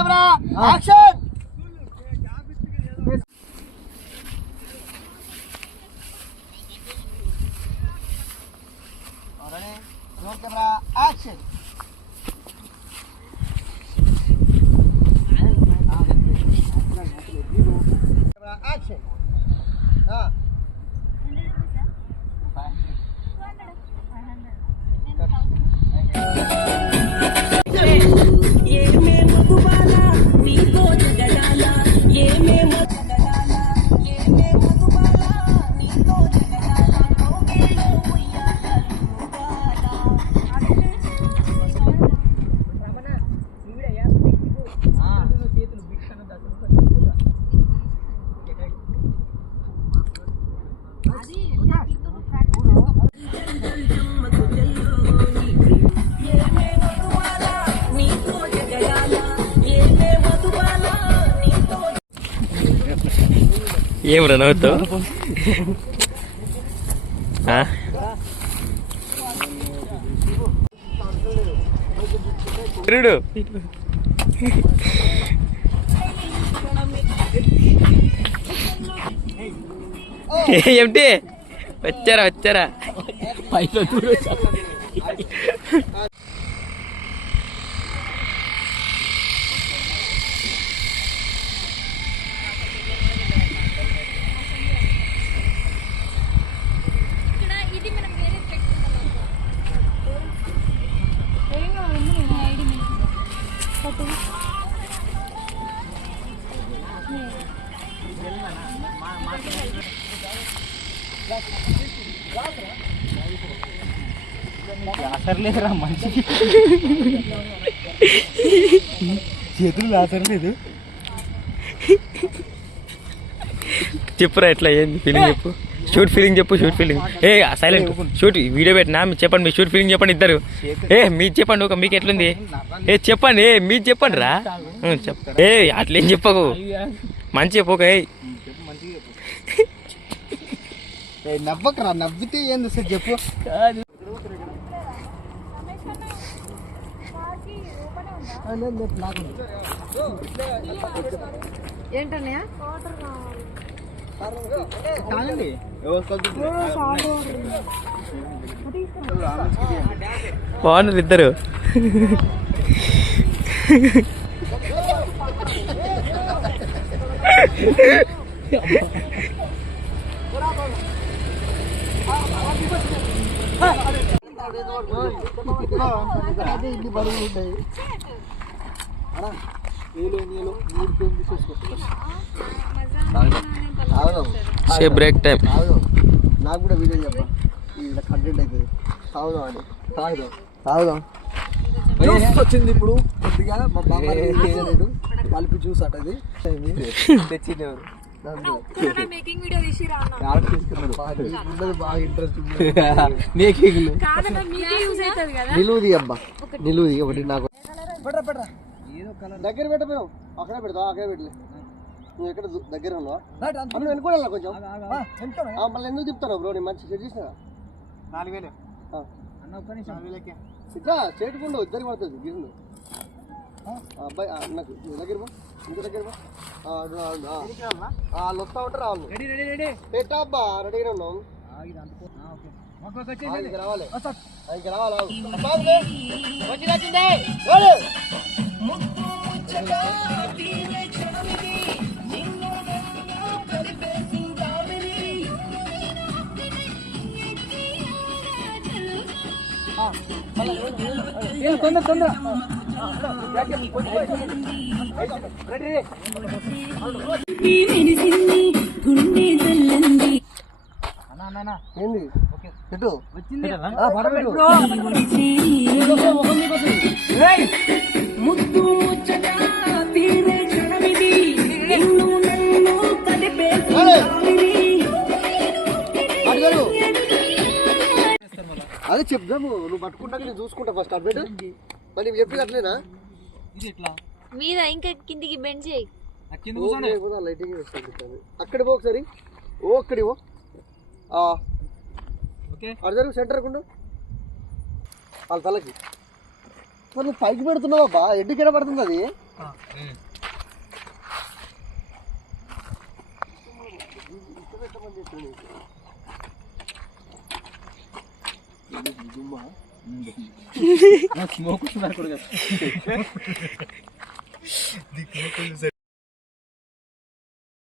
Camera action roll camera action action ఏం రనవుతావు ఏమిటి వచ్చారా ఆసరలేదురా మనిషికి చేతులు ఆసరలేదు. చెప్పురా ఎట్లా ఏంది ఫీలింగ్ చెప్పు, షూట్ ఫీలింగ్ చెప్పు. Shoot feeling silent shoot video పెట్టినా చెప్పండి, మీ షూట్ ఫీలింగ్ చెప్పండి ఇద్దరు. మీరు చెప్పండి ఒక మీకు ఎట్లుంది చెప్పండి. మీరు చెప్పండి రా అట్లేం చెప్పకు, మంచి చెప్పక. నవ్వకరా, నవ్వితే ఏంది సార్ చెప్పు. ఏంటన్నయ్య బాగున్నారు ఇద్దరు. బ్రేక్ టైం నాకు కూడా వీడియో చెప్పా, ఇలా కంటెంట్ అవుతుంది. తాగుదాం అండి, తాగుదాం వచ్చింది ఇప్పుడు కొద్దిగా. మా బాబా కలిపి జ్యూస్ అటది తెచ్చినవారు బాగా ఇంట్రెస్ట్ నిలువుది అబ్బా, నిలువుది ఒకటి నాకు దగ్గర పెట్టపోయావు. అక్కడే పెడతావు, అక్కడే పెట్టలే. నువ్వు ఎక్కడ దగ్గర ఉన్నావా? అప్పుడు వెనుకోవాలా కొంచెం. మళ్ళీ ఎందుకు చెప్తాను బ్రో, నేను మంచి సెట్ చేసిన 4000 చేటుకుండా ఇద్దరికి పడుతుంది గిరిను. అబ్బాయి నాకు దగ్గర ఇంటి దగ్గర వాళ్ళు వస్తా ఉంటారు. వాళ్ళు పెట్టా అబ్బా, రెడీగా ఉన్నాం. రావాలి తొందర ఏంది పెట్టు ముద్దు ముచ్చటా తీరే క్షణమిది నిన్ను నన్ను కలిపే అదే చెప్దాము. నువ్వు పట్టుకుంటాక నేను చూసుకుంటా ఫస్ట్ అప్డేట్. మరి నువ్వు చెప్పి అట్లేనా మీద ఇంకా కిందికి బెండ్ చేయి. లైటింగ్ అక్కడ పో ఒకసారి. ఓ అక్కడి పో అర్జరు సెంటర్ కుండు వాళ్ళ తలకి. మరి నువ్వు పైకి పెడుతున్నావు అబ్బా, ఎడ్డుకెడ పడుతుంది అది. స్మోక్